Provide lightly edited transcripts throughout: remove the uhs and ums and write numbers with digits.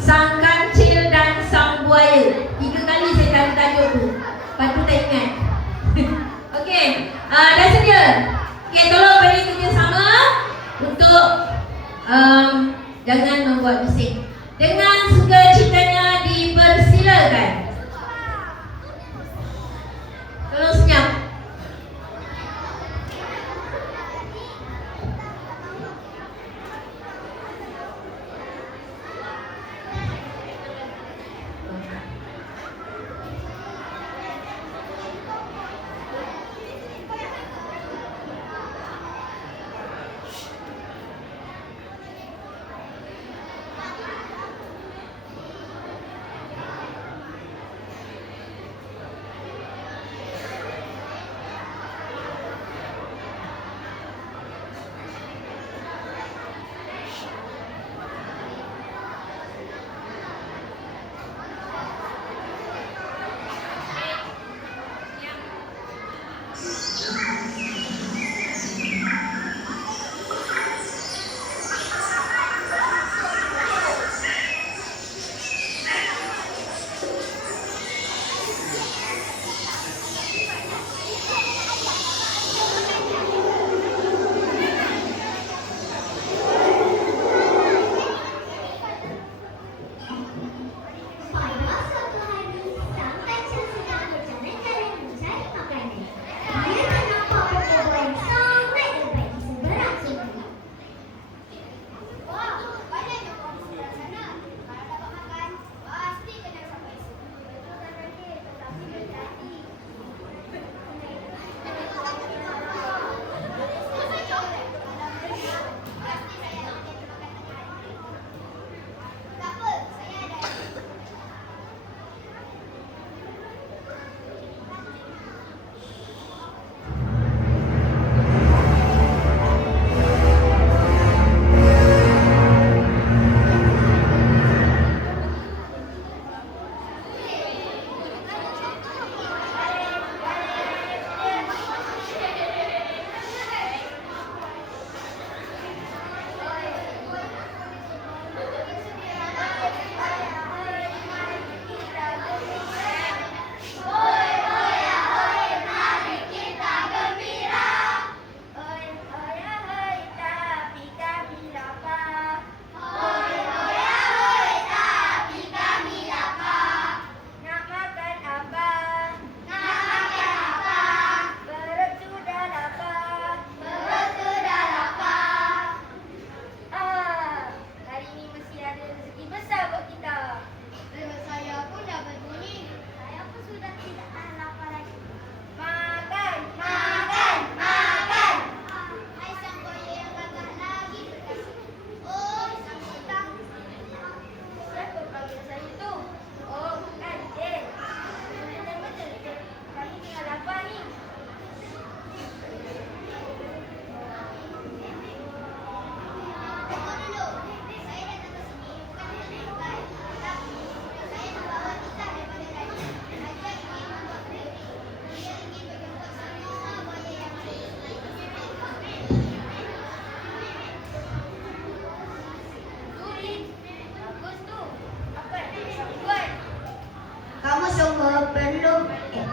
sang kancil dan sang buaya. 3 kali saya tajuk tu. Lepas tu tak ingat. Okey, dah sedia? Okey, tolong beri kerjasama untuk jangan membuat bising. Dengan sukacitanya dipersilakan. Tolong senyap.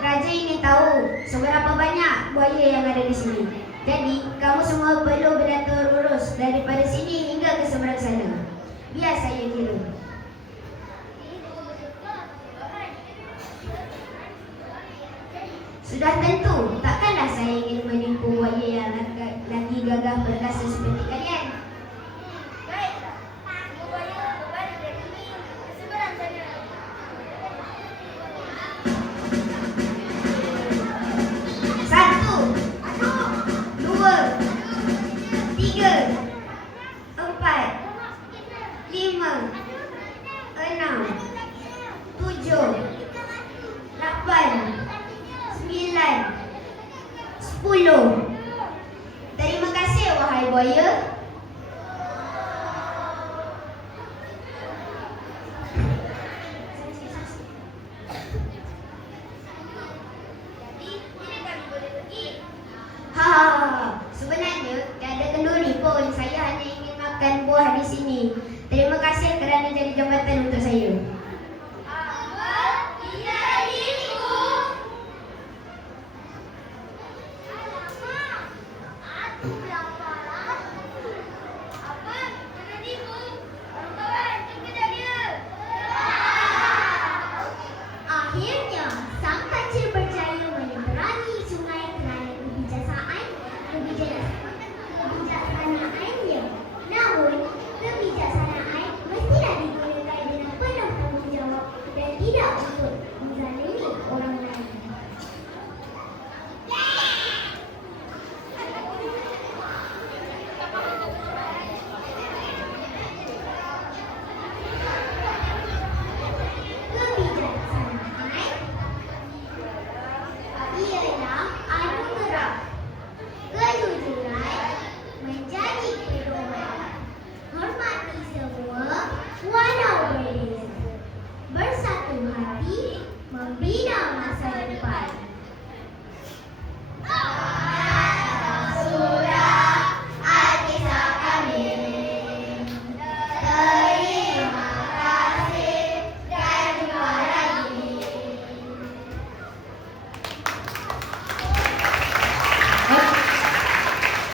Raja ingin tahu seberapa banyak buaya yang ada di sini. Jadi, kamu semua perlu beratur lurus daripada sini hingga ke seberang sana. Biar saya kira. Sudah tentu, takkanlah saya ingin menipu buaya yang lagi gagah perkasa seperti kalian. Terima kasih wahai buaya. Sebenarnya tiada kenduri pun. Saya hanya ingin makan buah di sini. Terima kasih kerana jadi jambatan kesempatan untuk saya. Akhirnya, sang kancil berjaya menyeberangi sungai kerana kebijaksanaannya. Namun, kebijaksanaan mestilah digunakan dengan penuh tanggungjawab dan tidak untuk menzalimi orang lain. Kebijaksanaan ialah anugerah. Kejujuran menjadi pedoman. Hormati semua walau berbeza. Bersatu hati membina masa depan.